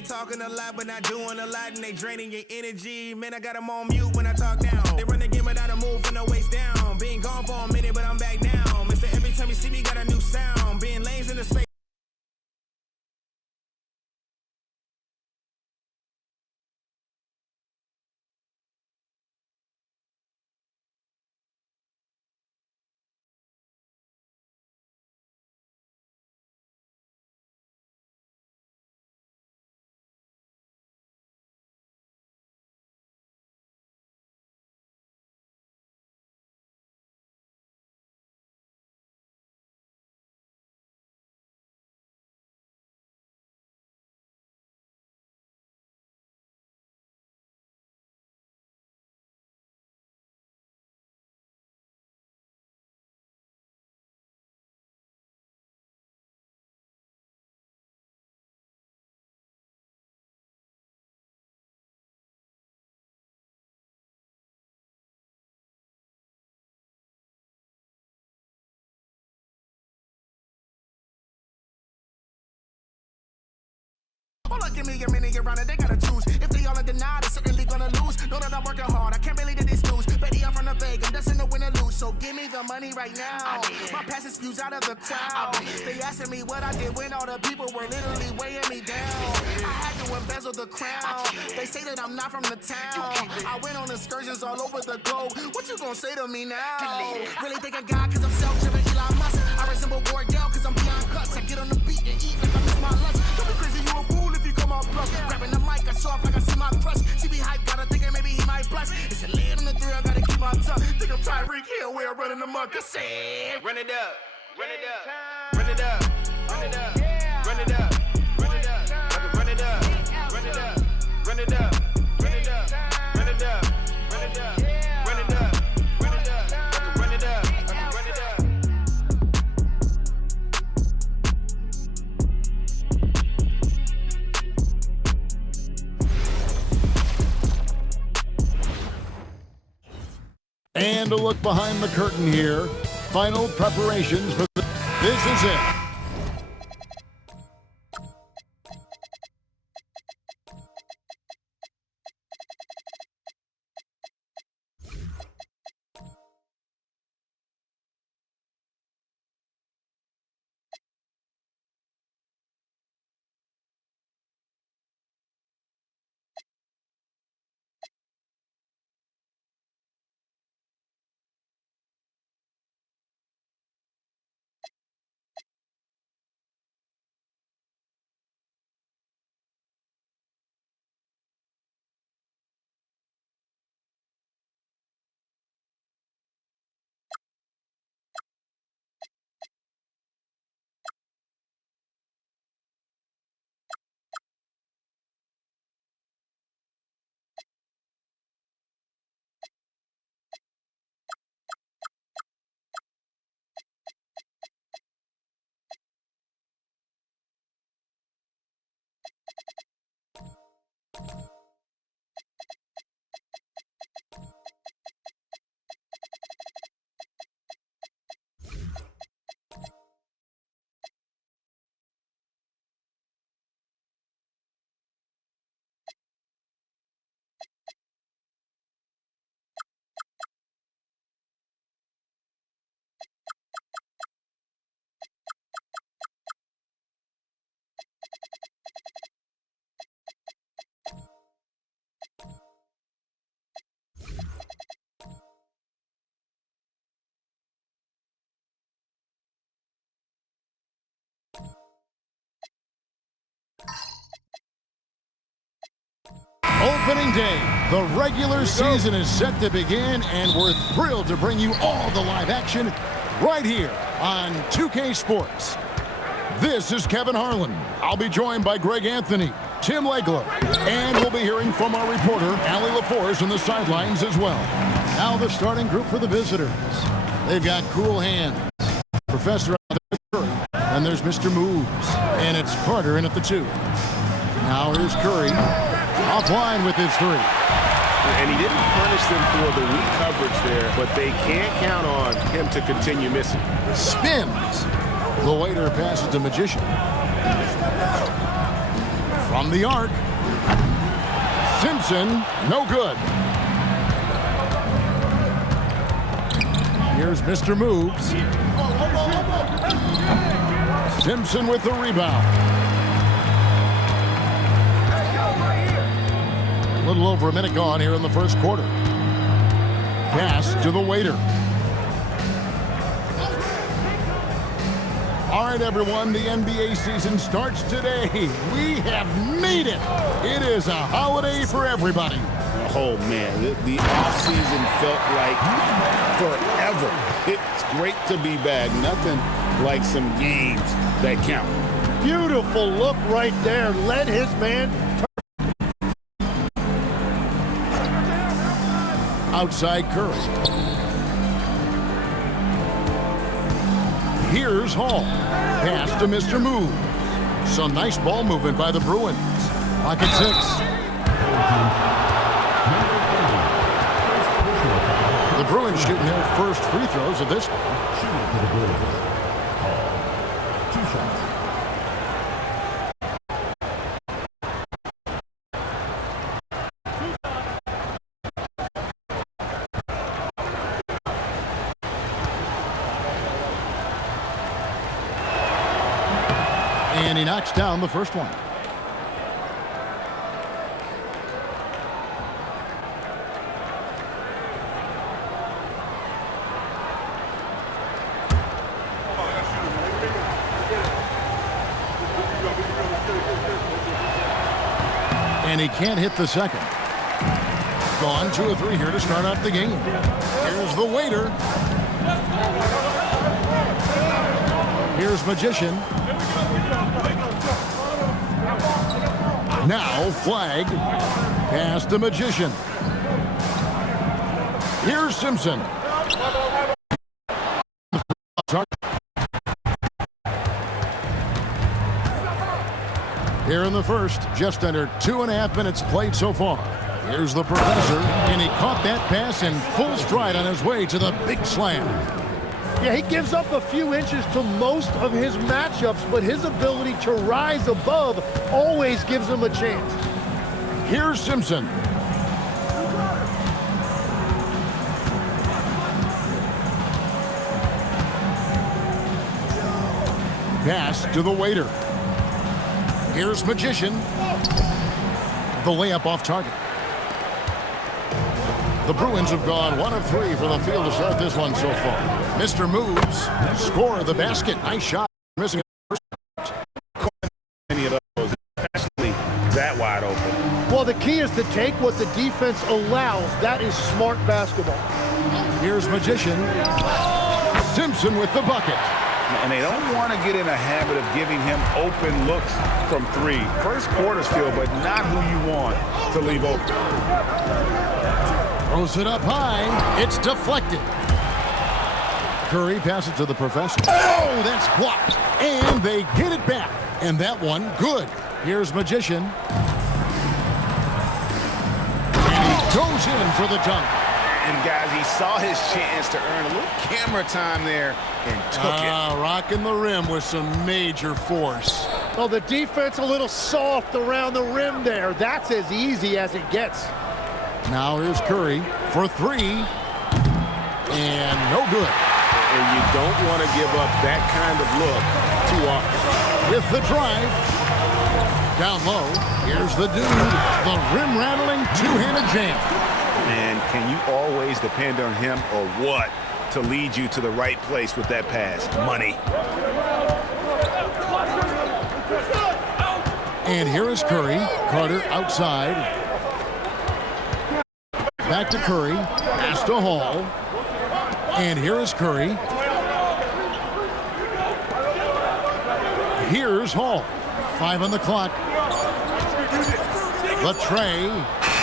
they talking a lot, but not doing a lot, and they draining your energy. Man, I got them on mute when I talk down. They run the game without a move from the waist down. Been gone for a minute, but I'm back now. Mister, every time you see me, got a new sound. Being lanes in the space. Hold on, give me a minute, you're running, they gotta choose. If they all are denied, they're certainly gonna lose. Know that I'm working hard, I can't believe that it's news. Betty, I'm from the Vegas, I'm destined to win or lose. So give me the money right now. My passing spews out of the crowd. They asking me what I did when all the people were literally weighing me down. I had to embezzle the crown. They say that I'm not from the town. I went on excursions all over the globe. What you gonna say to me now? Really think I got cause I'm self-driven Elon Musk. I resemble Wardell cause I'm beyond guts. I get on the beat and eat like I miss my lunch. Don't be crazy, you a fool if you come on bluff. Grabbing the mic, I saw if I can see my crush. She be hyped, got her thinking maybe he might blush. It's a lid on the three, I gotta keep my tongue. Think I'm Tyreek Hill, where I'm running the muck. I said, Run it up, run it up, run it up, run it up, run it up, run it up, run it up, run it up, run it up, run it up, run it up, run it up, run it up, run it up, run it up, run it up. And a look behind the curtain here. Final preparations for this is it. Opening day, the regular season is set to begin, and we're thrilled to bring you all the live action right here on 2K Sports. This is Kevin Harlan. I'll be joined by Greg Anthony, Tim Legler, and we'll be hearing from our reporter, Allie LaForce, on the sidelines as well. Now the starting group for the visitors. They've got cool hands. Professor Curry, and there's Mr. Moves, and it's Carter in at the 2. Now here's Curry. Offline with his 3. And he didn't punish them for the weak coverage there, but they can't count on him to continue missing. Spins. The waiter passes to Magician. From the arc. Simpson, no good. Here's Mr. Moves. Simpson with the rebound. A little over a minute gone here in the first quarter. Pass to the waiter. All right, everyone, the NBA season starts today. We have made it. It is a holiday for everybody. Oh, man, the offseason felt like forever. It's great to be back. Nothing like some games that count. Beautiful look right there. Led his man. Outside Curry. Here's Hall. Pass to Mr. Move. Some nice ball movement by the Bruins. Pocket 6. The Bruins shooting their first free throws of this one. And he knocks down the first one. And he can't hit the second. Gone 2 of 3 here to start out the game. Here's the waiter. Here's Magician. Now flag. Pass to Magician. Here's Simpson. Here in the first, just under 2.5 minutes played so far. Here's the professor, and he caught that pass in full stride on his way to the big slam. Yeah, he gives up a few inches to most of his matchups, but his ability to rise above always gives him a chance. Here's Simpson. Pass to the waiter. Here's Magician. The layup off target. The Bruins have gone 1 of 3 from the field to start this one so far. Mr. Moves, score the basket. Nice shot. Missing it. Any of those, especially that wide open. Well, the key is to take what the defense allows. That is smart basketball. Here's Magician. Simpson with the bucket. And they don't want to get in a habit of giving him open looks from 3. First quarter's feel, but not who you want to leave open. Throws it up high. It's deflected. Curry passes to the professor. Oh, that's blocked. And they get it back. And that one, good. Here's Magician. And he goes in for the dunk. And, guys, he saw his chance to earn a little camera time there and took it. Rocking the rim with some major force. Oh, the defense a little soft around the rim there. That's as easy as it gets. Now here's Curry for 3. And no good. And you don't want to give up that kind of look too often. With the drive. Down low. Here's the dude. The rim-rattling two-handed jam. And can you always depend on him or what to lead you to the right place with that pass? Money. And here is Curry. Carter outside. Back to Curry. Pass to Hall. And here is Curry. Here's Hall. 5 on the clock. Latrey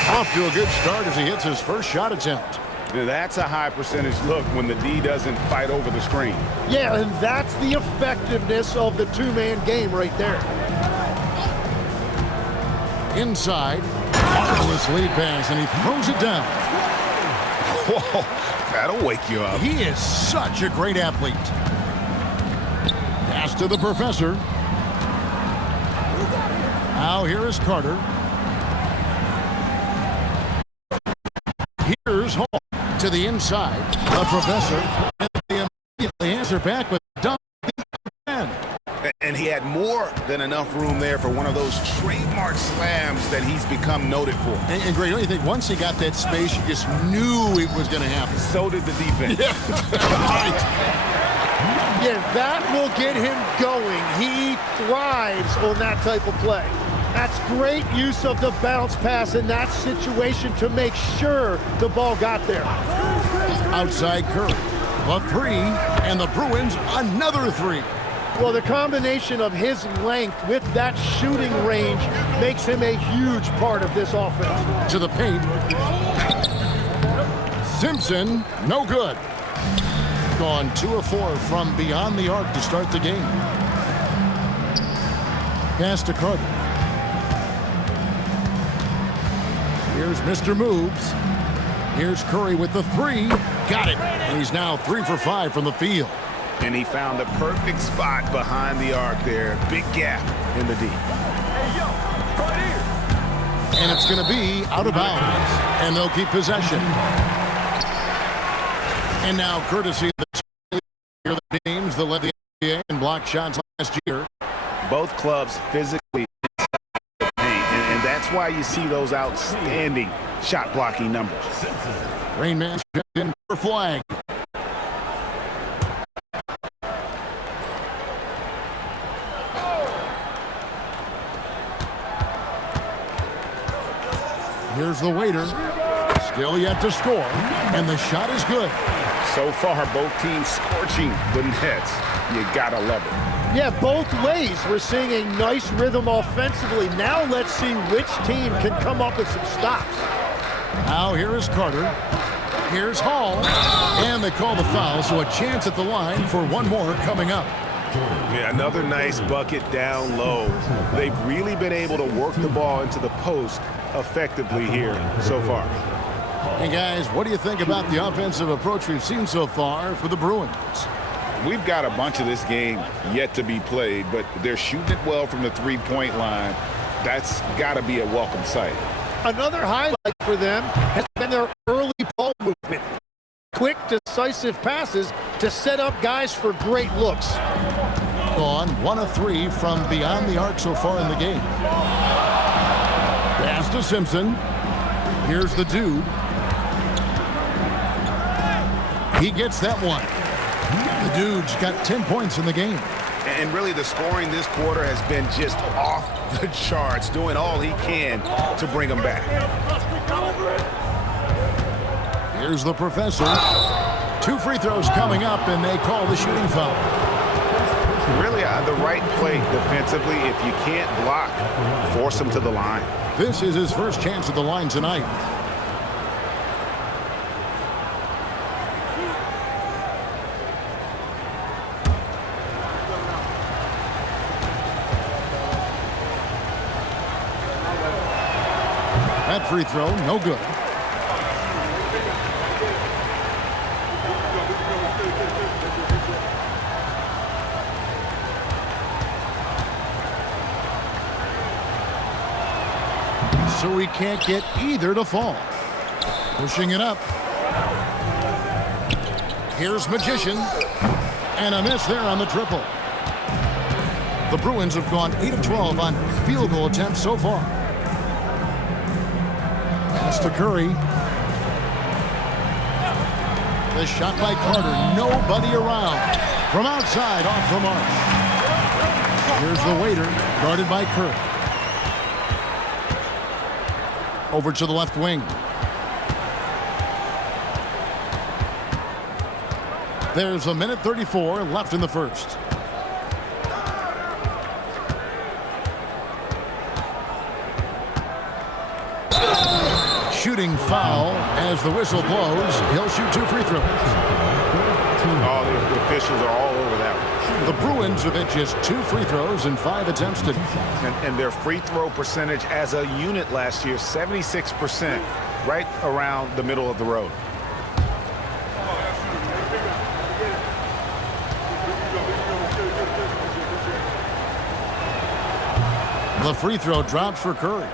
off to a good start as he hits his first shot attempt. That's a high percentage look when the D doesn't fight over the screen. Yeah, and that's the effectiveness of the two-man game right there. Inside. Marvelous lead pass, and he throws it down. Whoa, that'll wake you up. He is such a great athlete. Pass to the professor. Now here is Carter. Here's Hall to the inside. The professor. And they immediately answer back with a dunk. And he had more than enough room there for one of those trademark slams that he's become noted for. And Greg, don't you think once he got that space, you just knew it was going to happen? So did the defense. Yeah. Right. Yeah, that will get him going. He thrives on that type of play. That's great use of the bounce pass in that situation to make sure the ball got there. Outside Curry. A three, and the Bruins another three. Well, the combination of his length with that shooting range makes him a huge part of this offense. To the paint. Simpson, no good. Gone 2 of 4 from beyond the arc to start the game. Pass to Carter. Here's Mr. Moves. Here's Curry with the three. Got it. And he's now 3 for 5 from the field. And he found the perfect spot behind the arc there. Big gap in the D. And it's going to be out of bounds. And they'll keep possession. And now, courtesy of the teams that led the NBA in block shots last year. Both clubs physically inside the paint. And that's why you see those outstanding shot blocking numbers. Rainman in for flag. Here's the waiter. Still yet to score. And the shot is good. So far, both teams scorching the nets. You gotta love it. Yeah, both ways. We're seeing a nice rhythm offensively. Now let's see which team can come up with some stops. Now here is Carter. Here's Hall. And they call the foul, so a chance at the line for one more coming up. Yeah, another nice bucket down low. They've really been able to work the ball into the post effectively here so far. And guys, what do you think about the offensive approach we've seen so far for the Bruins? We've got a bunch of this game yet to be played, but they're shooting it well from the three-point line. That's got to be a welcome sight. Another highlight for them has been their early ball movement. Quick, decisive passes to set up guys for great looks. On 1 of 3 from beyond the arc so far in the game. Pass to Simpson. Here's the dude. He gets that one. The dude's got 10 points in the game. And really the scoring this quarter has been just off the charts, doing all he can to bring them back. Here's the professor. 2 free throws coming up, and they call the shooting foul. Really the right play defensively. If you can't block, force him to the line. This is his first chance at the line tonight. That free throw, no good. So we can't get either to fall. Pushing it up. Here's Magician. And a miss there on the triple. The Bruins have gone 8 of 12 on field goal attempts so far. Pass to Curry. The shot by Carter. Nobody around. From outside, off the mark. Here's the waiter, guarded by Curry. Over to the left wing. There's 1:34 left in the first. Shooting foul as the whistle blows. He'll shoot 2 free throws. Oh, the officials are all over that one. The Bruins have hit just 2 free throws in 5 attempts today. And their free throw percentage as a unit last year, 76%, right around the middle of the road. The free throw drops for Curry.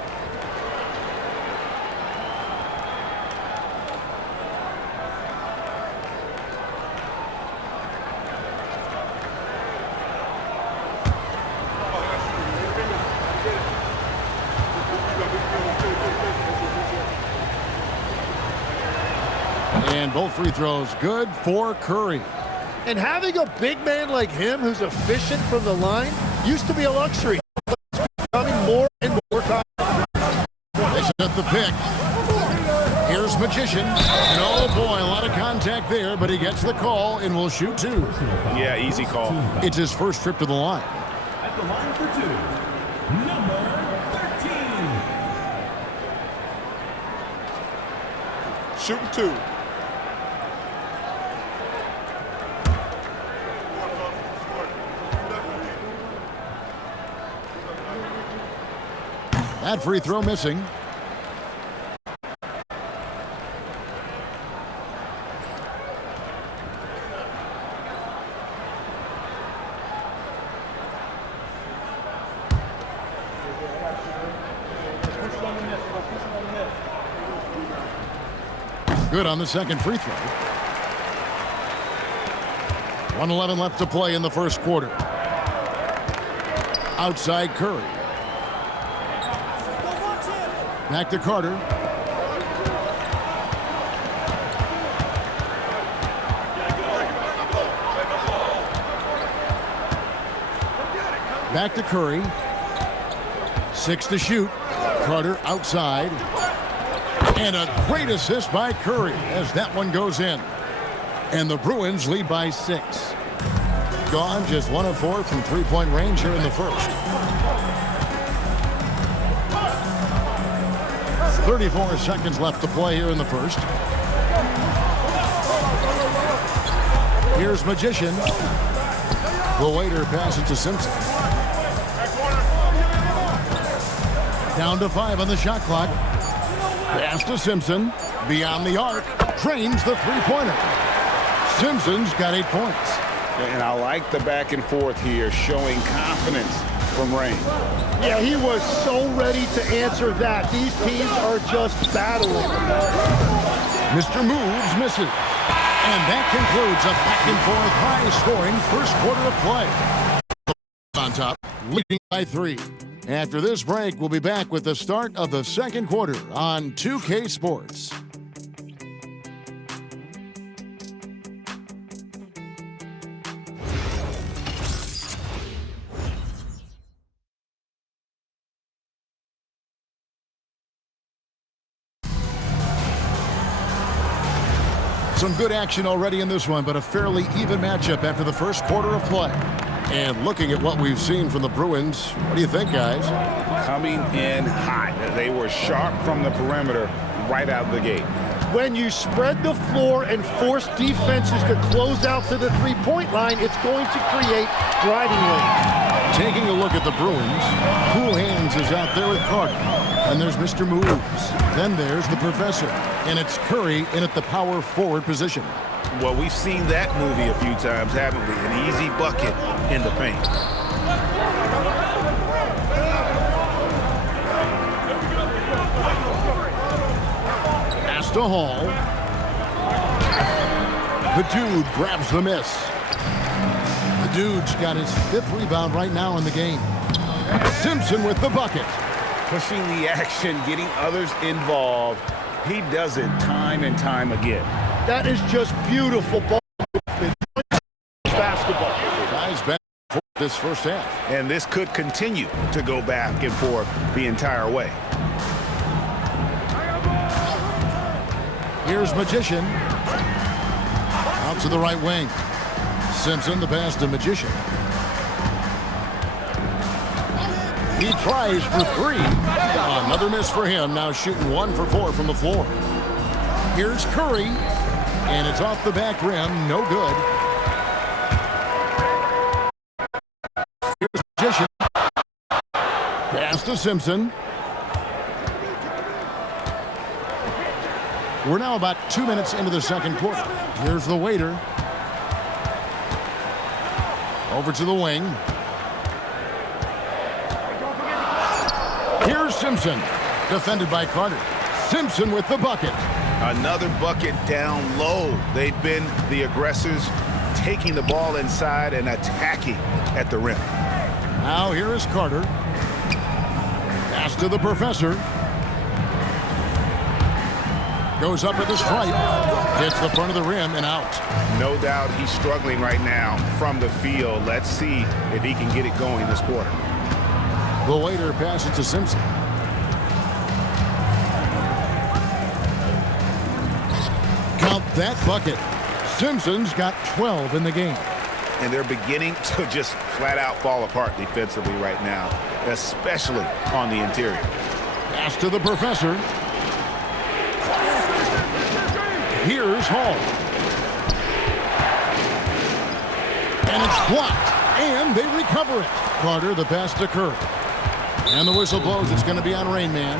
And both free throws good for Curry. And having a big man like him who's efficient from the line used to be a luxury. But it's becoming more and more common. They set the pick. Here's Magician. And oh boy, a lot of contact there, but he gets the call and will shoot two. Yeah, easy call. It's his first trip to the line. At the line for two, number 13. Shooting two. That free throw missing. Good on the second free throw. 1:11 left to play in the first quarter. Outside Curry. Back to Carter. Back to Curry. 6 to shoot. Carter outside. And a great assist by Curry as that one goes in. And the Bruins lead by 6. Gone just 1 of 4 from three-point range here in the first. 34 seconds left to play here in the first. Here's Magician. The waiter passes to Simpson. Down to 5 on the shot clock. Pass to Simpson. Beyond the arc. Drains the three-pointer. Simpson's got 8 points. And I like the back and forth here, showing confidence from Rain. Yeah, he was so ready to answer that. These teams are just battling. Mr. Moves misses. And that concludes a back-and-forth high-scoring first quarter of play. On top, leading by 3. After this break, we'll be back with the start of the second quarter on 2K Sports. Some good action already in this one, but a fairly even matchup after the first quarter of play. And looking at what we've seen from the Bruins, what do you think, guys? Coming in hot. They were sharp from the perimeter right out of the gate. When you spread the floor and force defenses to close out to the three-point line, it's going to create driving lanes. Taking a look at the Bruins, Cool Hands is out there with Carter. And there's Mr. Moves. Then there's the Professor. And it's Curry in at the power forward position. Well, we've seen that movie a few times, haven't we? An easy bucket in the paint. Pass to Hall. The Dude grabs the miss. The Dude's got his 5th rebound right now in the game. Simpson with the bucket. Pushing the action, getting others involved. He does it time and time again. That is just beautiful ball movement. Basketball. Guys back for this first half. And this could continue to go back and forth the entire way. Here's Magician. Out to the right wing. Simpson, the pass to Magician. He tries for 3. Another miss for him. Now shooting 1 for 4 from the floor. Here's Curry. And it's off the back rim. No good. Here's Magician. Pass to Simpson. We're now about 2 minutes into the second quarter. Here's the waiter. Over to the wing. Here's Simpson, defended by Carter. Simpson with the bucket. Another bucket down low. They've been the aggressors, taking the ball inside and attacking at the rim. Now here is Carter. Pass to the professor. Goes up with the stripe. Hits the front of the rim and out. No doubt he's struggling right now from the field. Let's see if he can get it going this quarter. The waiter passes to Simpson. Count that bucket. Simpson's got 12 in the game. And they're beginning to just flat out fall apart defensively right now, especially on the interior. Pass to the professor. Here's Hall. And it's blocked. And they recover it. Carter, the pass to Curry. And the whistle blows. It's going to be on Rain Man.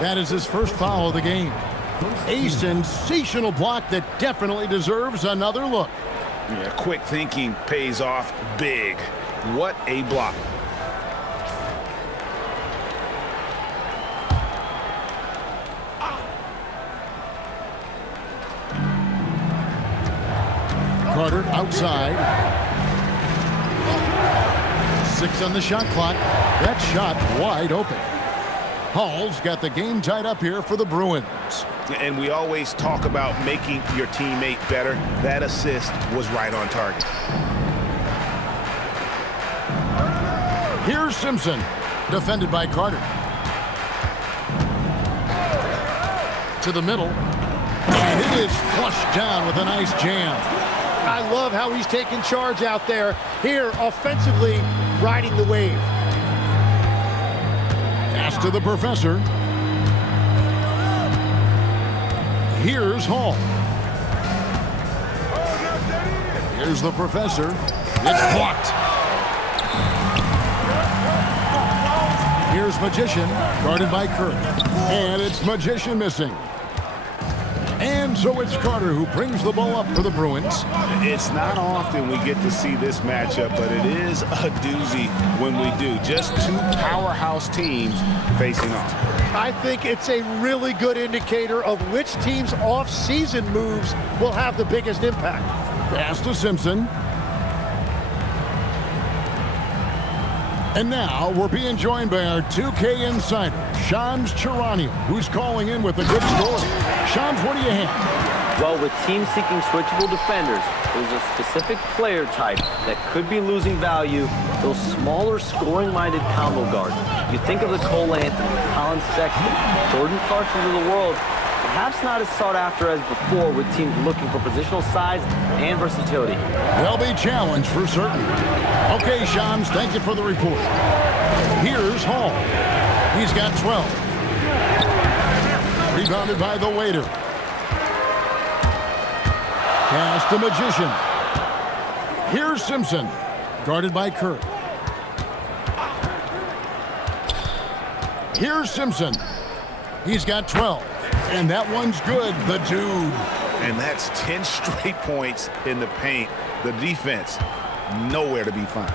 That is his first foul of the game. A sensational block that definitely deserves another look. Yeah, quick thinking pays off big. What a block. Carter outside. 6 on the shot clock. That shot wide open. Hall's got the game tied up here for the Bruins. And we always talk about making your teammate better. That assist was right on target. Here's Simpson, defended by Carter. To the middle. And it is flushed down with a nice jam. I love how he's taking charge out there. Here, offensively, riding the wave. Pass to the professor. Here's Hall. Here's the professor. It's blocked. Here's Magician, guarded by Curry. And it's Magician missing. And so it's Carter who brings the ball up for the Bruins. It's not often we get to see this matchup, but it is a doozy when we do. Just two powerhouse teams facing off. I think it's a really good indicator of which team's off-season moves will have the biggest impact. Pass to Simpson. And now we're being joined by our 2K insider, Shams Charania, who's calling in with a good story. Shams, what do you have? Well, with teams seeking switchable defenders, there's a specific player type that could be losing value, those smaller scoring-minded combo guards. You think of the Cole Anthony, Colin Sexton, Jordan Clarkson of the world, perhaps not as sought after as before with teams looking for positional size and versatility. They'll be challenged for certain. Okay, Shams, thank you for the report. Here's Hall. He's got 12. Rebounded by the waiter. Pass to Magician. Here's Simpson, guarded by Curry. Here's Simpson. He's got 12. And that one's good, the dude. And that's 10 straight points in the paint. The defense, nowhere to be found.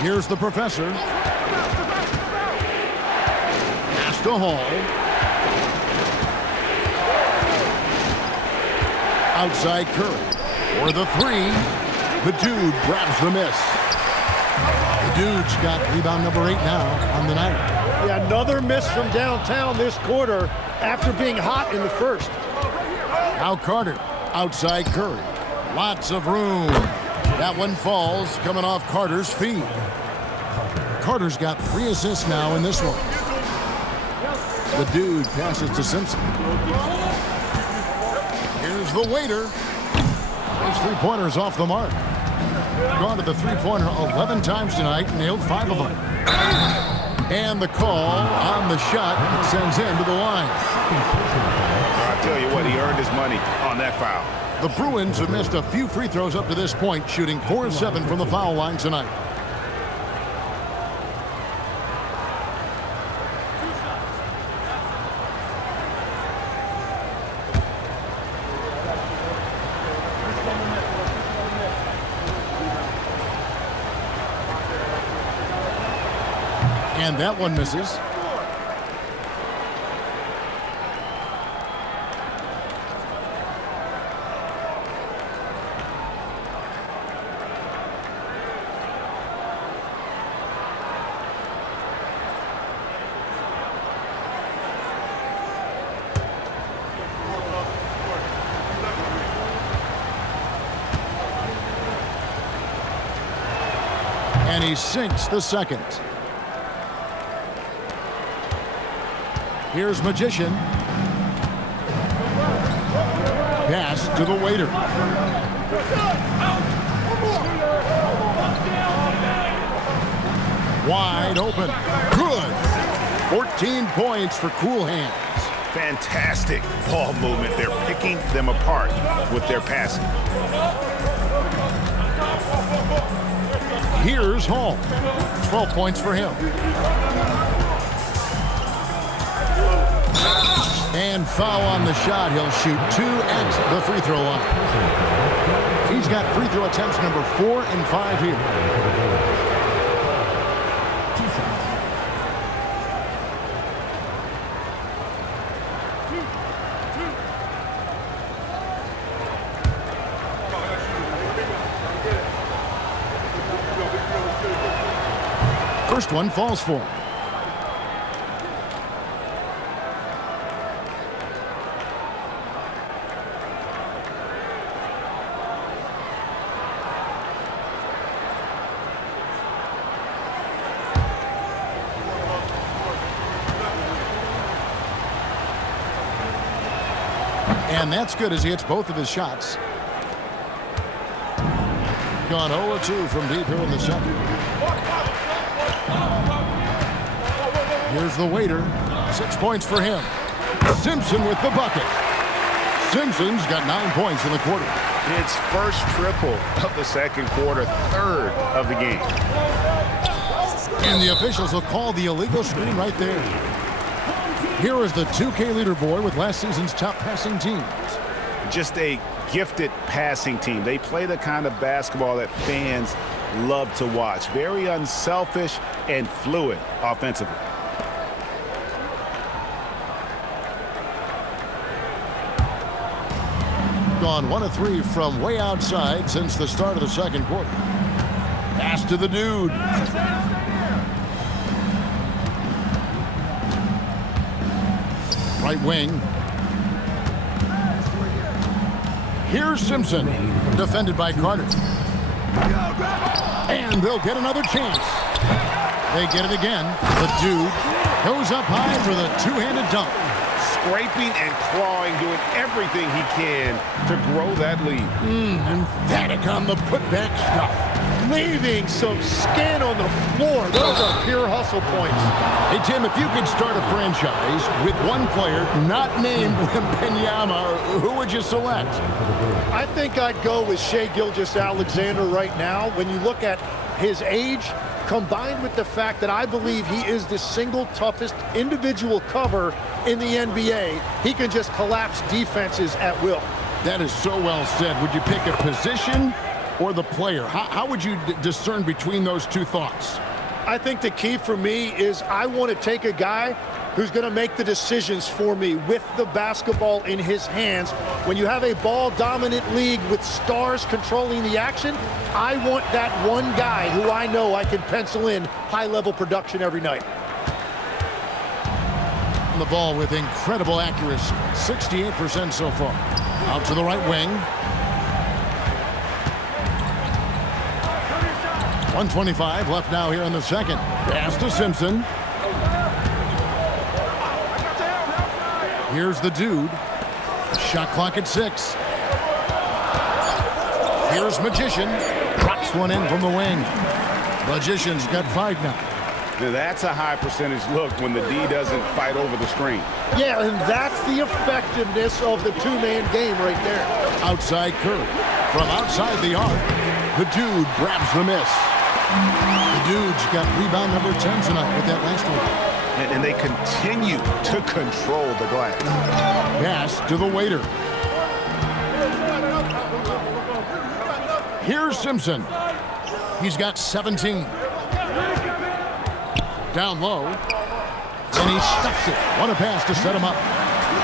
Here's the professor. Pass to Hall. Outside Curry. For the 3. The dude grabs the miss. The dude's got rebound number 8 now on the night. Yeah, another miss from downtown this quarter after being hot in the first. Now Carter, outside Curry. Lots of room. That one falls, coming off Carter's feet. Carter's got 3 assists now in this one. The dude passes to Simpson. Here's the waiter. His three-pointer's off the mark. Gone to the three-pointer 11 times tonight, nailed 5 of them. And the call on the shot that sends him to the line. I'll tell you what, he earned his money on that foul. The Bruins have missed a few free throws up to this point, shooting 4-7 from the foul line tonight. And that one misses. And he sinks the second. Here's Magician. Pass to the waiter. Wide open. Good. 14 points for Cool Hands. Fantastic ball movement. They're picking them apart with their passing. Here's Hall. 12 points for him. And foul on the shot. He'll shoot 2 at the free throw line. He's got free throw attempts number 4 and 5 here. First one falls for him. And that's good as he hits both of his shots. Gone 0-2 from deep here in the second. Here's the waiter. 6 points for him. Simpson with the bucket. Simpson's got 9 points in the quarter. It's first triple of the second quarter, third of the game. And the officials will call the illegal screen right there. Here is the 2K leaderboard with last season's top passing teams. Just a gifted passing team. They play the kind of basketball that fans love to watch. Very unselfish and fluid offensively. Gone 1 of 3 from way outside since the start of the second quarter. Pass to the dude. Right wing. Here's Simpson, defended by Carter. And they'll get another chance. They get it again. The dude goes up high for the two-handed dunk. Scraping and clawing, doing everything he can to grow that lead. Emphatic on the putback stuff. Leaving some skin on the floor. Those are pure hustle points. Hey, Tim, if you could start a franchise with one player not named Wembanyama, who would you select? I think I'd go with Shai Gilgeous-Alexander right now. When you look at his age, combined with the fact that I believe he is the single toughest individual cover in the NBA, he can just collapse defenses at will. That is so well said. Would you pick a position or the player? How would you discern between those two thoughts? I think the key for me is I want to take a guy who's going to make the decisions for me with the basketball in his hands. When you have a ball-dominant league with stars controlling the action, I want that one guy who I know I can pencil in high-level production every night. The ball with incredible accuracy, 68% so far. Out to the right wing. 1:25 left now here in the second. Pass to Simpson. Here's the dude. Shot clock at 6. Here's Magician. Drops one in from the wing. Magician's got 5 now. Now that's a high percentage look when the D doesn't fight over the screen. Yeah, and that's the effectiveness of the two-man game right there. Outside Curry. From outside the arc, the dude grabs the miss. The dude's got rebound number 10 tonight with that last one. And they continue to control the glass. Pass to the waiter. Here's Simpson. He's got 17. Down low. And he stuffs it. What a pass to set him up.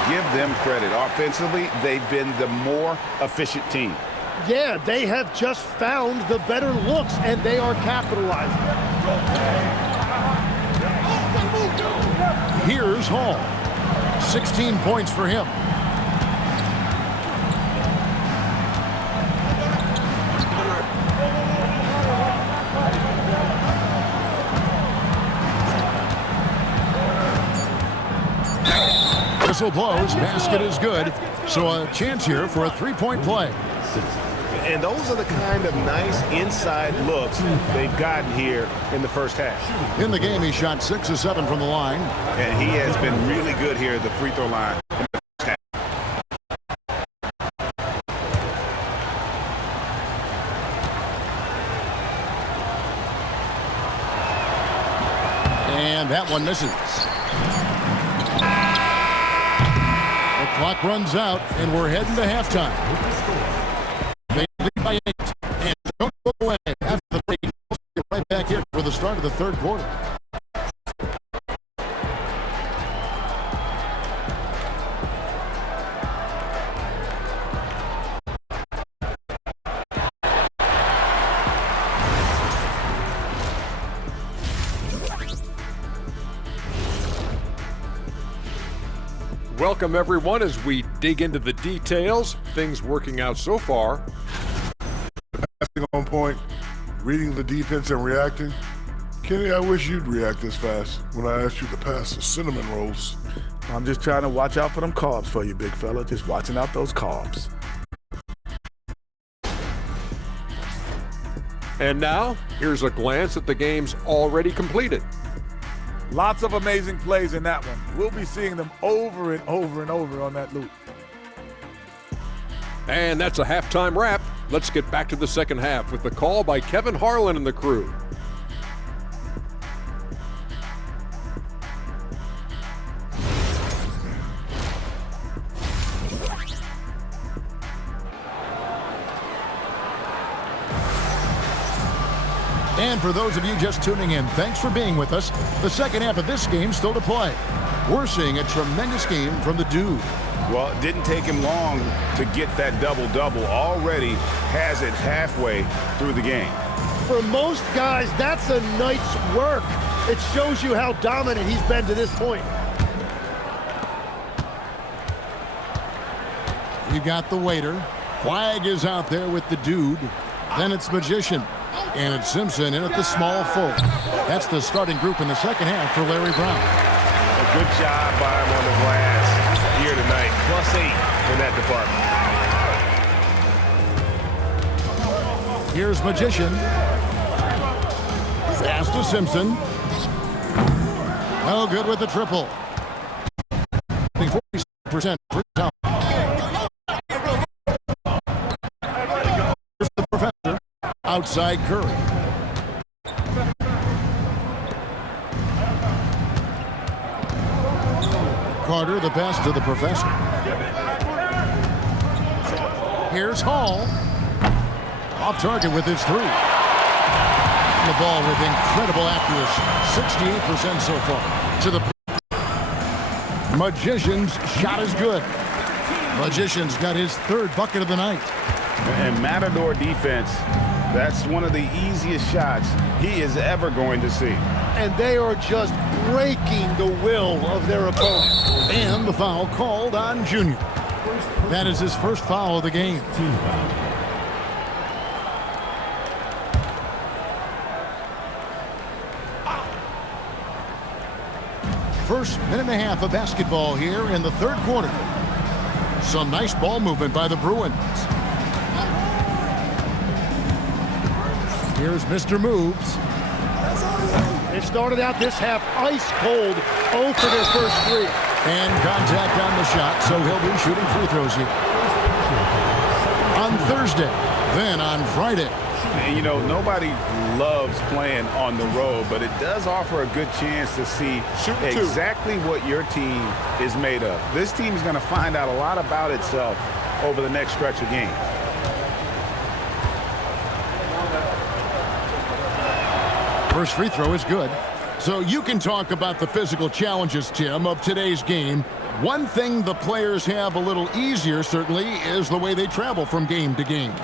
Give them credit. Offensively, they've been the more efficient team. Yeah, they have just found the better looks, and they are capitalizing. Here's Hall. 16 points for him. Whistle blows, basket is good, so a chance here for a three-point play. And those are the kind of nice inside looks they've gotten here in the first half. In the game, he shot 6 of 7 from the line. And he has been really good here at the free throw line in the first half. And that one misses. The clock runs out, and we're heading to halftime. They lead by 8, and don't go away after the break. We'll be right back here for the start of the third quarter. Welcome, everyone, as we dig into the details. Things working out so far. Passing on point, reading the defense and reacting. Kenny, I wish you'd react this fast when I asked you to pass the cinnamon rolls. I'm just trying to watch out for them carbs for you, big fella. Just watching out those carbs. And now, here's a glance at the games already completed. Lots of amazing plays in that one. We'll be seeing them over and over and over on that loop. And that's a halftime wrap. Let's get back to the second half with the call by Kevin Harlan and the crew. And for those of you just tuning in, thanks for being with us. The second half of this game still to play. We're seeing a tremendous game from the dude. Well, it didn't take him long to get that double-double. Already has it halfway through the game. For most guys, that's a night's work. It shows you how dominant he's been to this point. You got the waiter. Flag is out there with the dude. Then it's Magician. And it's Simpson in at the small forward. That's the starting group in the second half for Larry Brown. A good job by him on the glass here tonight. +8 in that department. Here's Magician. Pass to Simpson. No good with the triple. 47% for time. Here's the professor. Outside Curry. Carter, the pass to the professor. Here's Hall. Off target with his three. The ball with incredible accuracy. 68% so far. To the Magician's shot is good. Magician's got his third bucket of the night. And Matador defense, that's one of the easiest shots he is ever going to see. And they are just breaking the will of their opponent. And the foul called on Junior. That is his first foul of the game. First minute and a half of basketball here in the third quarter. Some nice ball movement by the Bruins. Here's Mr. Moves. They started out this half ice cold, 0 for their first three. And contact on the shot, so he'll be shooting free throws here. On Thursday, then on Friday. And, you know, nobody loves playing on the road, but it does offer a good chance to see exactly what your team is made of. This team is going to find out a lot about itself over the next stretch of games. First free throw is good. So you can talk about the physical challenges, Tim, of today's game. One thing the players have a little easier, certainly, is the way they travel from game to game.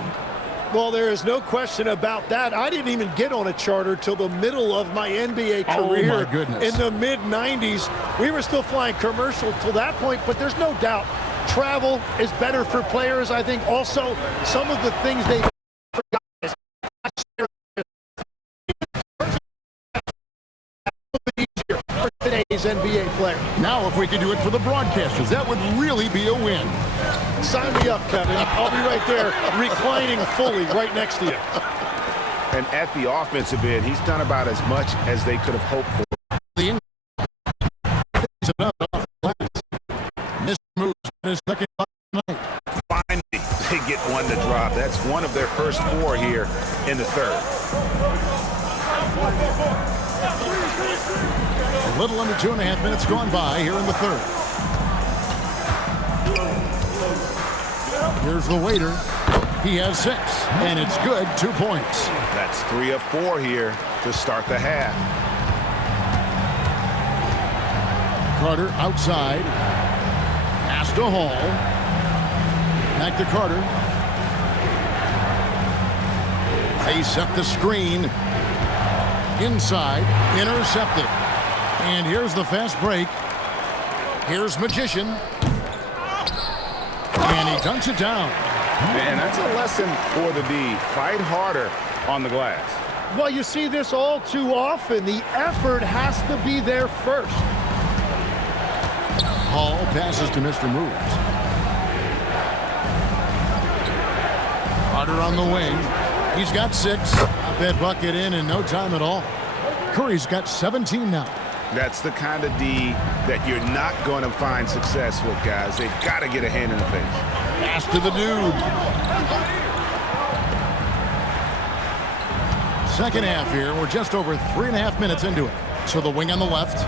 Well, there is no question about that. I didn't even get on a charter till the middle of my NBA career. Oh, my goodness. In the mid-90s. We were still flying commercial till that point, but there's no doubt travel is better for players. I think also some of the things they forgot is for today's NBA player. Now, if we could do it for the broadcasters, that would really be a win. Sign me up, Kevin. I'll be right there reclining fully right next to you. And at the offensive end, he's done about as much as they could have hoped for. Finally, they get one to drop. That's one of their first 4 here in the third. A little under 2.5 minutes gone by here in the third. Here's the waiter. He has 6, and it's good. 2 points. That's 3 of 4 here to start the half. Carter outside. Pass to Hall. Back to Carter. They set the screen. Inside. Intercepted. And here's the fast break. Here's Magician. And he dunks it down. And that's a lesson for the D. Fight harder on the glass. Well, you see this all too often. The effort has to be there first. Hall passes to Mr. Moves. Carter on the wing. He's got 6. Got that bucket in no time at all. Curry's got 17 now. That's the kind of D that you're not going to find success with, guys. They've got to get a hand in the face. Pass to the dude. Second half here. We're just over 3.5 minutes into it. So the wing on the left.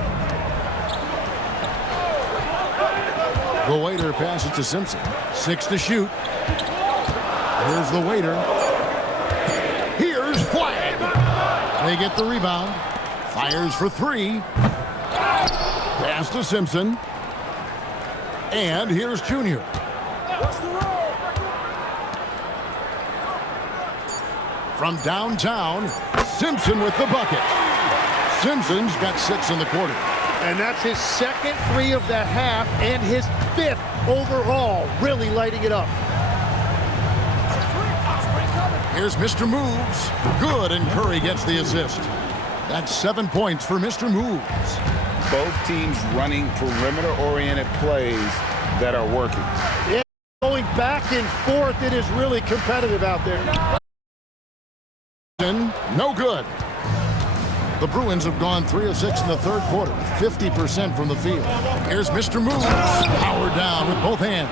The waiter passes to Simpson. 6 to shoot. Here's the waiter. Here's Flag. They get the rebound. Fires for 3. Pass to Simpson. And here's Junior. From downtown, Simpson with the bucket. Simpson's got 6 in the quarter. And that's his second 3 of the half and his 5th overall, really lighting it up. Here's Mr. Moves. Good, and Curry gets the assist. That's 7 points for Mr. Moves. Both teams running perimeter-oriented plays that are working. Yeah, going back and forth, it is really competitive out there. No good. The Bruins have gone 3 of 6 in the third quarter, 50% from the field. Here's Mr. Moves, powered down with both hands.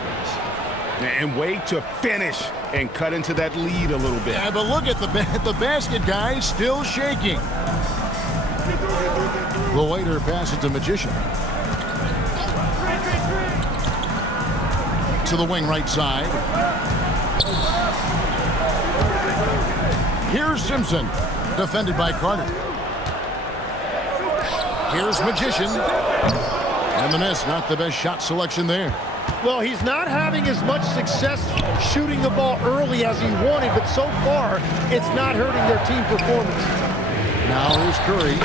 And way to finish and cut into that lead a little bit. Yeah, but look at the basket, guys, still shaking. The waiter passes to Magician. To the wing right side. Here's Simpson, defended by Carter. Here's Magician. And the miss, not the best shot selection there. Well, he's not having as much success shooting the ball early as he wanted, but so far, it's not hurting their team performance. Now here's Curry,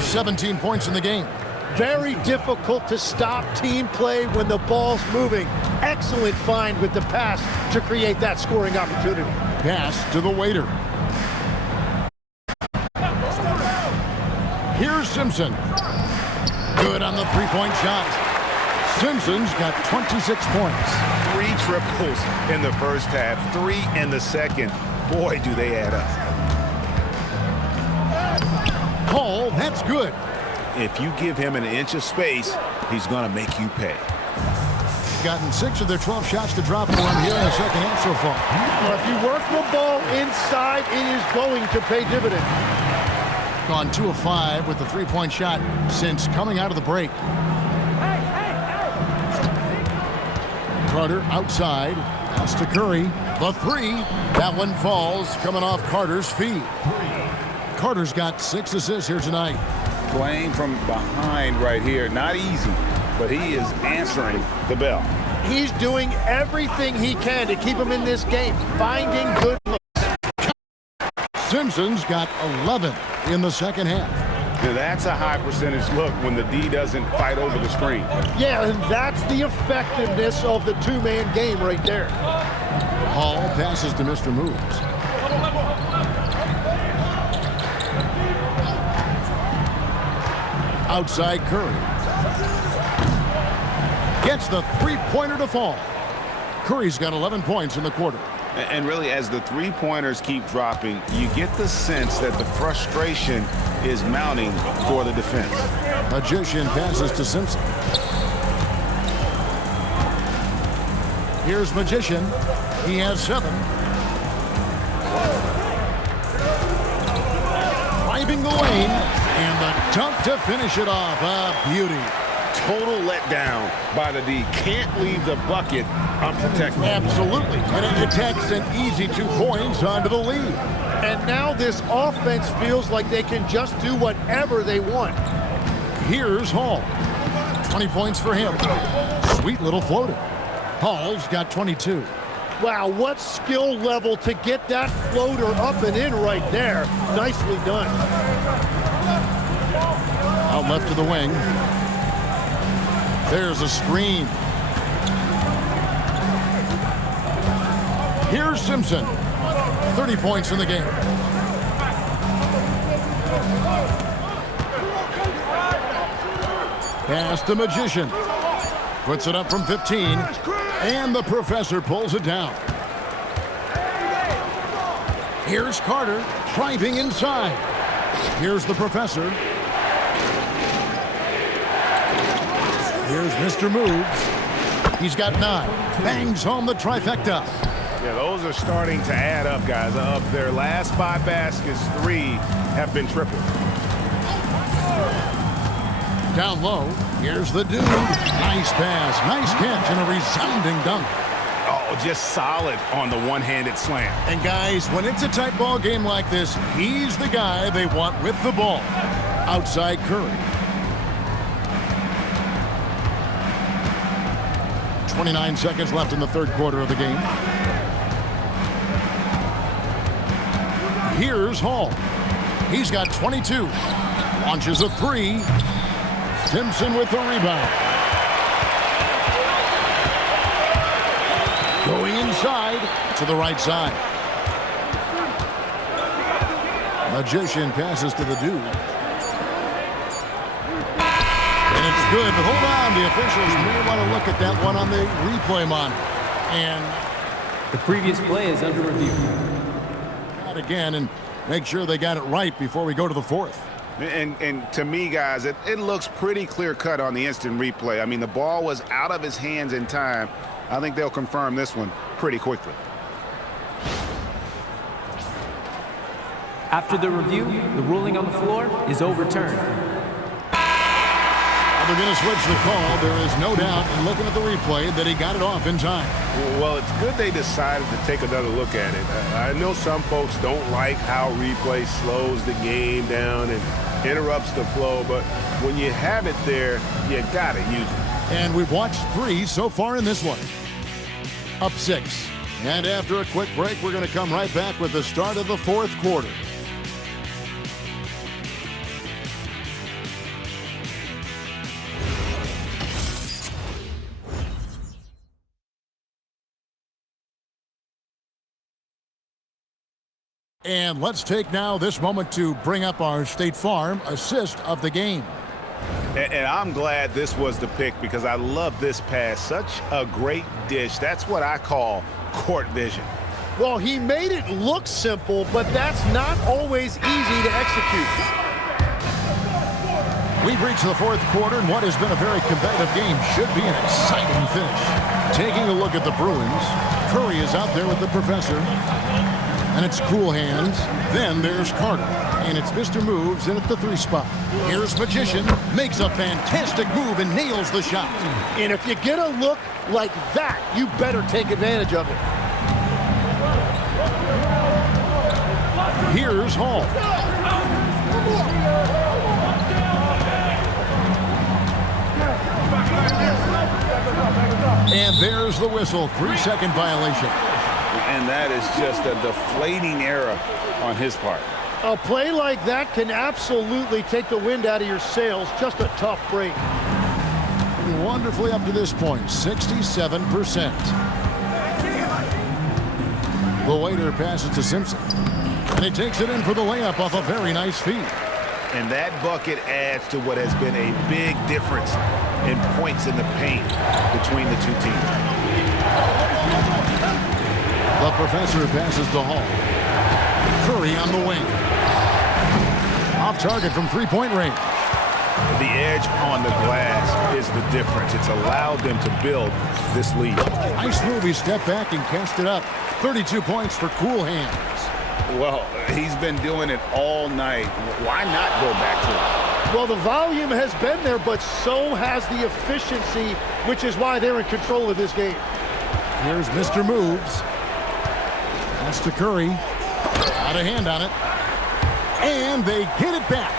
17 points in the game. Very difficult to stop team play when the ball's moving. Excellent find with the pass to create that scoring opportunity. Pass to the waiter. Here's Simpson. Good on the three-point shot. Simpson's got 26 points. 3 triples in the first half, 3 in the second. Boy, do they add up. Hall, that's good. If you give him an inch of space, he's going to make you pay. Gotten 6 of their 12 shots to drop for him here in the second half so far. Well, if you work the ball inside, it is going to pay dividends. Gone 2 of 5 with the three-point shot since coming out of the break. Carter outside. Pass to Curry. The 3. That one falls coming off Carter's feet. Carter's got 6 assists here tonight. playing from behind right here. Not easy, but he is answering the bell. He's doing everything he can to keep him in this game, finding good looks. Simpson's got 11 in the second half. Now that's a high percentage look when the D doesn't fight over the screen. Yeah, and that's the effectiveness of the two-man game right there. Hall passes to Mr. Moves. Outside Curry. Gets the three-pointer to fall. Curry's got 11 points in the quarter. And really, as the three-pointers keep dropping, you get the sense that the frustration is mounting for the defense. Magician passes to Simpson. Here's Magician. He has 7. Driving the lane, and the dunk to finish it off. A beauty. Total letdown by the D. Can't leave the bucket unprotected. Absolutely. And it takes an easy 2 points onto the lead. And now this offense feels like they can just do whatever they want. Here's Hall. 20 points for him. Sweet little floater. Hall's got 22. Wow, what skill level to get that floater up and in right there. Nicely done. Out left to the wing. There's a screen. Here's Simpson. 30 points in the game. Pass to Magician. Puts it up from 15. And the professor pulls it down. Here's Carter driving inside. Here's the professor. Here's Mr. Moves. He's got 9. Bangs home the trifecta. Yeah, those are starting to add up, guys. Of their last 5 baskets, 3 have been triple. Down low, here's the dude. Nice pass, nice catch, and a resounding dunk. Oh, just solid on the one-handed slam. And guys, when it's a tight ball game like this, he's the guy they want with the ball. Outside Curry. 29 seconds left in the third quarter of the game. Here's Hall. He's got 22. Launches a 3. Simpson with the rebound. Going inside to the right side. Magician passes to the dude. And it's good, but hold on. The officials may want to look at that one on the replay monitor. And the previous play is under review. Not again, and make sure they got it right before we go to the fourth. And to me, guys, it looks pretty clear-cut on the instant replay. I mean, the ball was out of his hands in time. I think they'll confirm this one pretty quickly. After the review, the ruling on the floor is overturned. They're going to switch the call. There is no doubt, in looking at the replay, that he got it off in time. Well, it's good they decided to take another look at it. I know some folks don't like how replay slows the game down and interrupts the flow, but when you have it there, you got to use it. And we've watched 3 so far in this one. Up 6. And after a quick break, we're going to come right back with the start of the fourth quarter. And let's take now this moment to bring up our State Farm assist of the game. And I'm glad this was the pick because I love this pass. Such a great dish. That's what I call court vision. Well, he made it look simple, but that's not always easy to execute. We've reached the fourth quarter, and what has been a very competitive game should be an exciting finish. Taking a look at the Bruins, Curry is out there with the professor. And it's cool hands. Then there's Carter. And it's Mr. Moves in at the 3 spot. Here's Magician. Makes a fantastic move and nails the shot. And if you get a look like that, you better take advantage of it. Here's Hall. And there's the whistle, 3-second violation. And that is just a deflating error on his part. A play like that can absolutely take the wind out of your sails. Just a tough break. Wonderfully up to this point, 67%. The waiter passes to Simpson. And he takes it in for the layup off a very nice feed. And that bucket adds to what has been a big difference in points in the paint between the two teams. The professor passes to Hall. Curry on the wing. Off target from three-point range. The edge on the glass is the difference. It's allowed them to build this lead. Nice move. He stepped back and cashed it up. 32 points for cool hands. Well, he's been doing it all night. Why not go back to it? Well, the volume has been there, but so has the efficiency, which is why they're in control of this game. Here's Mr. Moves. That's to Curry. Out of hand on it. And they get it back.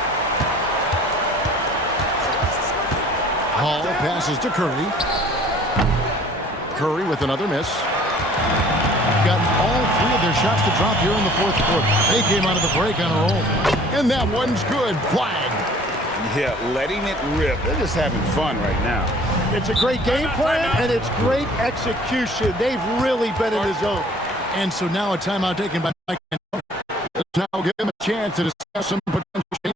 Hall passes to Curry. Curry with another miss. Got all three of their shots to drop here in the fourth quarter. They came out of the break on a roll. And that one's good. Flag. Yeah, letting it rip. They're just having fun right now. It's a great game plan, and it's great execution. They've really been in the zone. And so now a timeout taken by Mike. Let's now give him a chance to discuss some potential changes.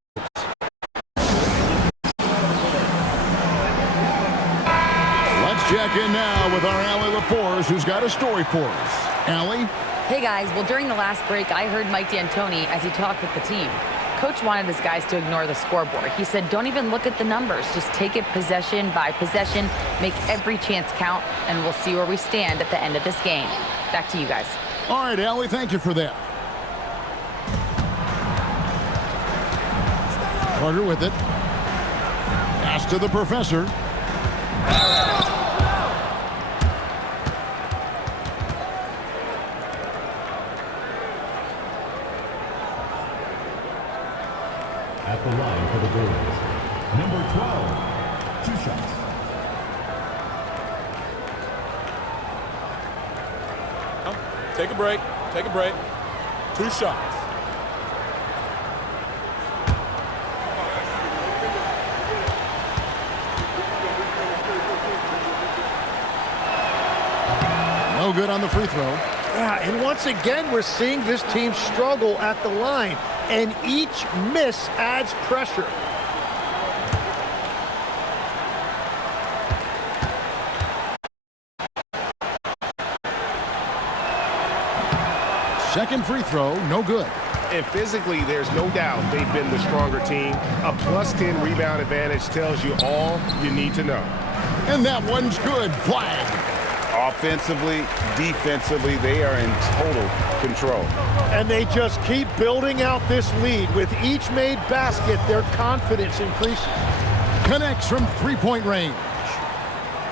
Let's check in now with our Allie LaForce, who's got a story for us. Allie? Hey guys, well during the last break I heard Mike D'Antoni as he talked with the team. Coach wanted his guys to ignore the scoreboard. He said don't even look at the numbers, just take it possession by possession, make every chance count, and we'll see where we stand at the end of this game. Back to you guys. All right, Allie, thank you for that. Carter with it. Pass to the professor. At the line for the Bulls, number 12, 2 shots. Take a break. Take a break. 2 shots. No good on the free throw. Yeah, and once again, we're seeing this team struggle at the line, and each miss adds pressure. Second free throw, no good. And physically, there's no doubt they've been the stronger team. A +10 rebound advantage tells you all you need to know. And that one's good. Flag. Offensively, defensively, they are in total control. And they just keep building out this lead. With each made basket, their confidence increases. Connects from three-point range.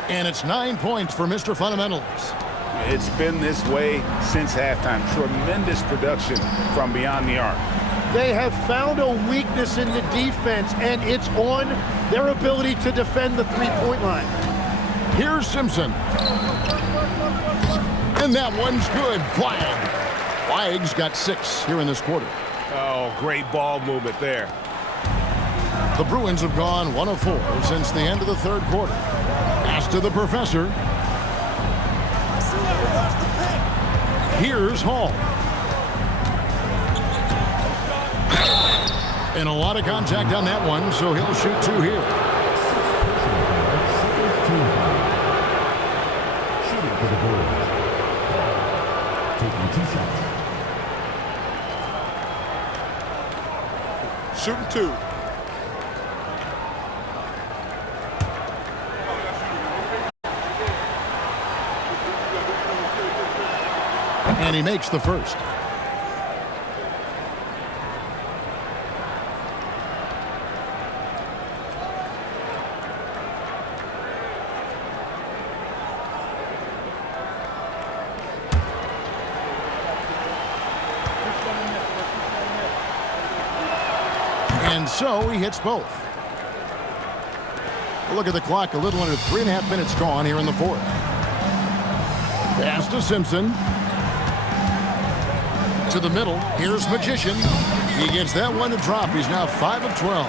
And it's 9 points for Mr. Fundamentals. It's been this way since halftime. Tremendous production from beyond the arc. They have found a weakness in the defense, and it's on their ability to defend the three-point line. Here's Simpson. And that one's good. Flag. Flag's got 6 here in this quarter. Oh, great ball movement there. The Bruins have gone 1 of 4 since the end of the third quarter. Pass to the professor. Here's Hall. And a lot of contact on that one, so he'll shoot 2 here. Shooting for the Bulls. Taking 2 shots. Shooting 2. And he makes the first. And so he hits both. Look at the clock, a little under 3.5 minutes gone here in the fourth. Pass to Simpson. To the middle. Here's Magician. He gets that one to drop. He's now 5 of 12.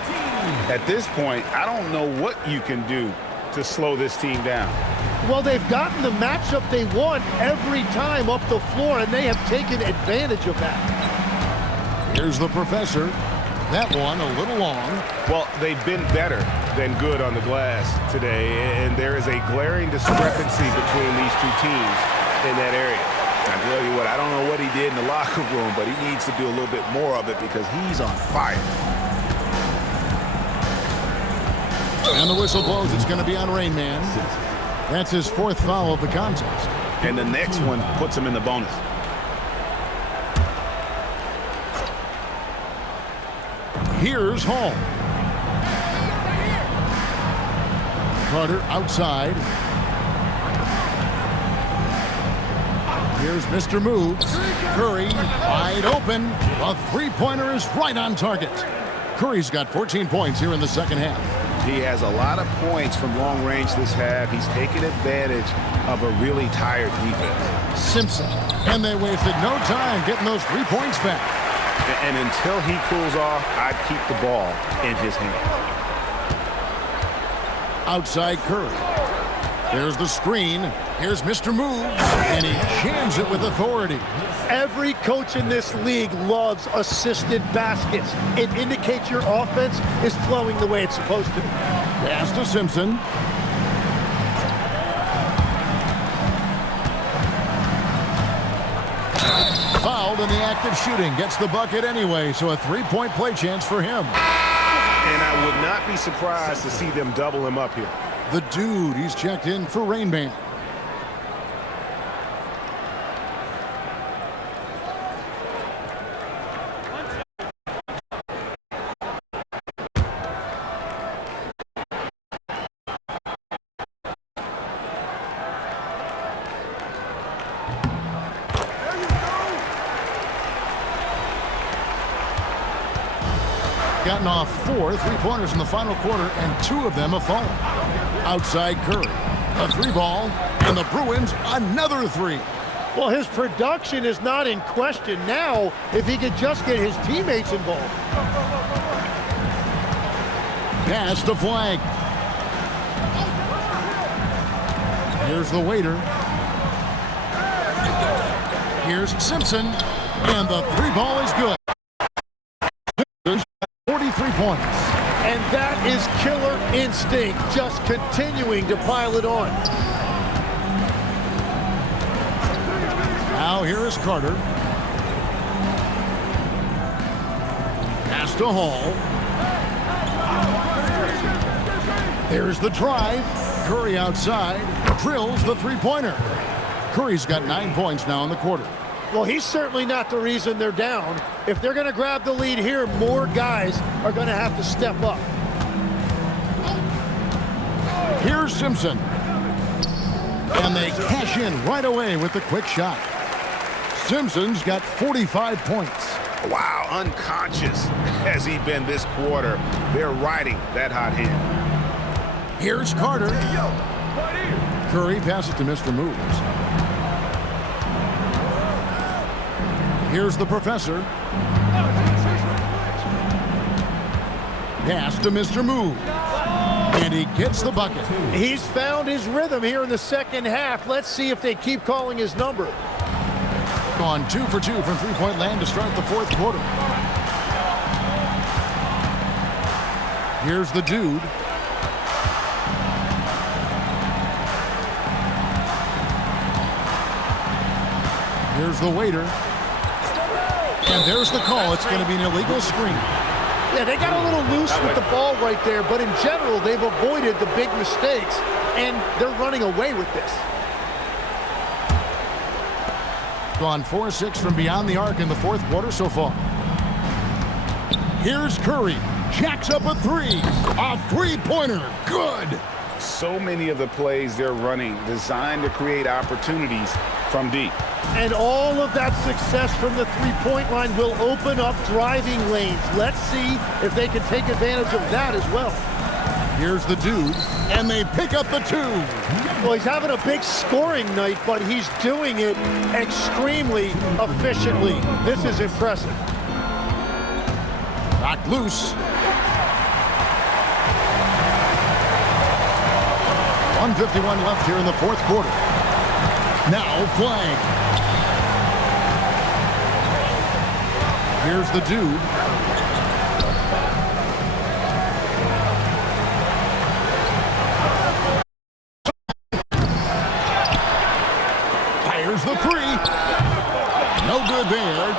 At this point, I don't know what you can do to slow this team down. Well, they've gotten the matchup they want every time up the floor, and they have taken advantage of that. Here's the professor. That one a little long. Well, they've been better than good on the glass today, and there is a glaring discrepancy between these two teams in that area. I tell you what, I don't know what he did in the locker room, but he needs to do a little bit more of it because he's on fire. And the whistle blows. It's going to be on Rain Man. That's his 4th foul of the contest. And the next one puts him in the bonus. Here's Hall. Carter outside. Here's Mr. Moves. Curry wide open. A three-pointer is right on target. Curry's got 14 points here in the second half. He has a lot of points from long range this half. He's taken advantage of a really tired defense. Simpson. And they wasted no time getting those 3 points back. And until he cools off, I'd keep the ball in his hand. Outside Curry. There's the screen. Here's Mr. Moves. And he jams it with authority. Every coach in this league loves assisted baskets. It indicates your offense is flowing the way it's supposed to. Pass to Simpson. Fouled in the act of shooting. Gets the bucket anyway, so a three-point play chance for him. And I would not be surprised to see them double him up here. The dude, he's checked in for Rain Man. Gotten off 4 3-pointers in the final quarter, and 2 of them have fallen. Outside Curry, a 3-ball, and the Bruins another 3. Well, his production is not in question now if he could just get his teammates involved. Pass to Flag. Here's the waiter. Here's Simpson, and the 3-ball is good. 43 points. And that is killer instinct, just continuing to pile it on. Now here is Carter. Pass to Hall. There's the drive. Curry outside. Drills the three-pointer. Curry's got 9 points now in the quarter. Well, he's certainly not the reason they're down. If they're going to grab the lead here, more guys are going to have to step up. Here's Simpson. And they cash in right away with the quick shot. Simpson's got 45 points. Wow, unconscious has he been this quarter. They're riding that hot hand. Here's Carter. Curry passes to Mr. Moves. Here's the professor. Pass to Mr. Move. And he gets the bucket. He's found his rhythm here in the second half. Let's see if they keep calling his number. On 2 for 2 from three-point land to start the fourth quarter. Here's the dude. Here's the waiter. And there's the call. It's going to be an illegal screen. Yeah, they got a little loose with the ball right there, but in general, they've avoided the big mistakes, and they're running away with this. Gone 4-6 from beyond the arc in the fourth quarter so far. Here's Curry. Jacks up a 3. A three-pointer. Good. So many of the plays they're running designed to create opportunities from deep. And all of that success from the three-point line will open up driving lanes. Let's see if they can take advantage of that as well. Here's the dude. and they pick up the 2. Well, he's having a big scoring night, but he's doing it extremely efficiently. This is impressive. Knocked loose. 1:51 left here in the fourth quarter. Now flag. Here's the dude. Fires the 3. No good there.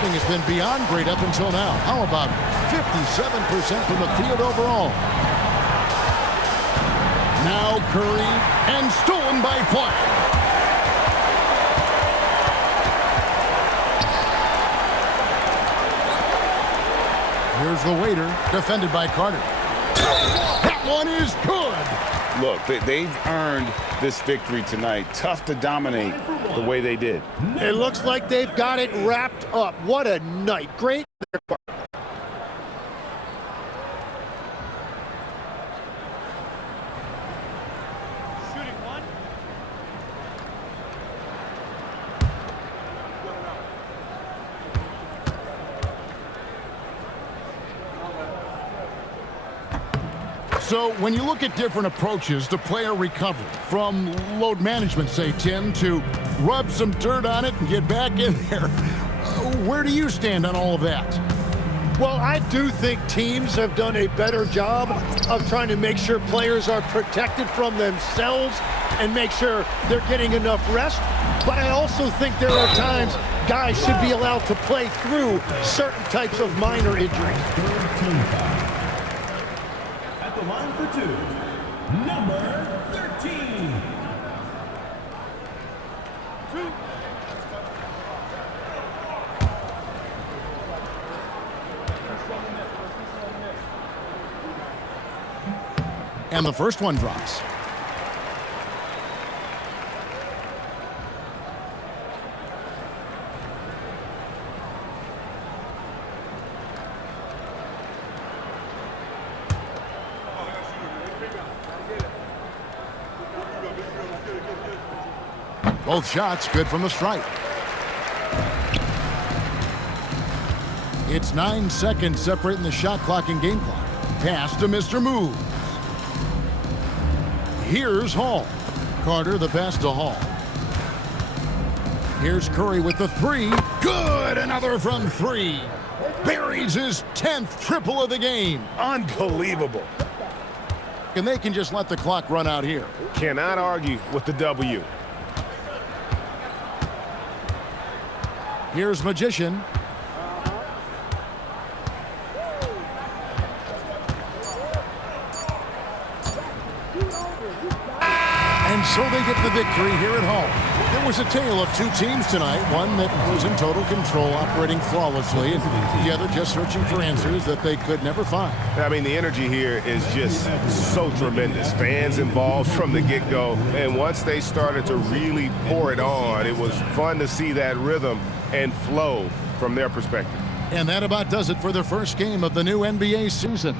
Thing has been beyond great up until now. How about 57% from the field overall? Now Curry, and stolen by Flag. Here's the waiter, defended by Carter. That one is good. Look, they've earned this victory tonight. Tough to dominate the way they did. It looks like they've got it wrapped up. What a night. Great. So when you look at different approaches to player recovery, from load management, say, Tim, to rub some dirt on it and get back in there, where do you stand on all of that? Well, I do think teams have done a better job of trying to make sure players are protected from themselves and make sure they're getting enough rest. But I also think there are times guys should be allowed to play through certain types of minor injuries. At the line for 2, number 13. And the first one drops. Both shots good from the stripe. It's 9 seconds separating the shot clock and game clock. Pass to Mr. Moves. Here's Hall. Carter, the pass to Hall. Here's Curry with the 3. Good! Another from 3. Buries his 10th triple of the game. Unbelievable. And they can just let the clock run out here. Cannot argue with the W. Here's Magician. And so they get the victory here at home. It was a tale of two teams tonight, one that was in total control, operating flawlessly, and the other just searching for answers that they could never find. I mean, the energy here is just so tremendous. Fans involved from the get-go, and once they started to really pour it on, it was fun to see that rhythm and flow from their perspective. And that about does it for the first game of the new NBA season.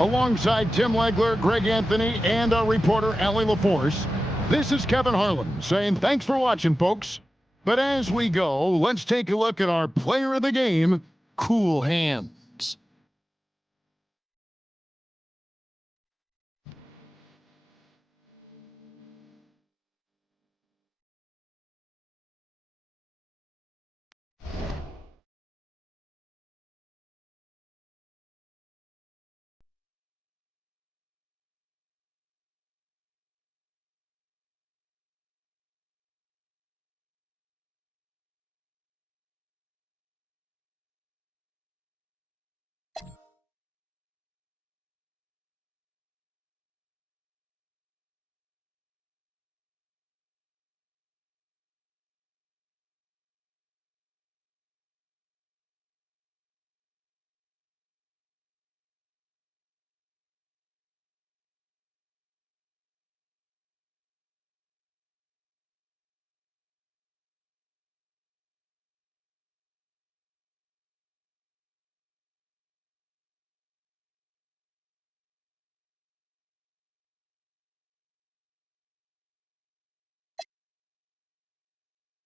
Alongside Tim Legler, Greg Anthony, and our reporter, Allie LaForce, this is Kevin Harlan saying thanks for watching, folks. But as we go, let's take a look at our player of the game, Cool Hand.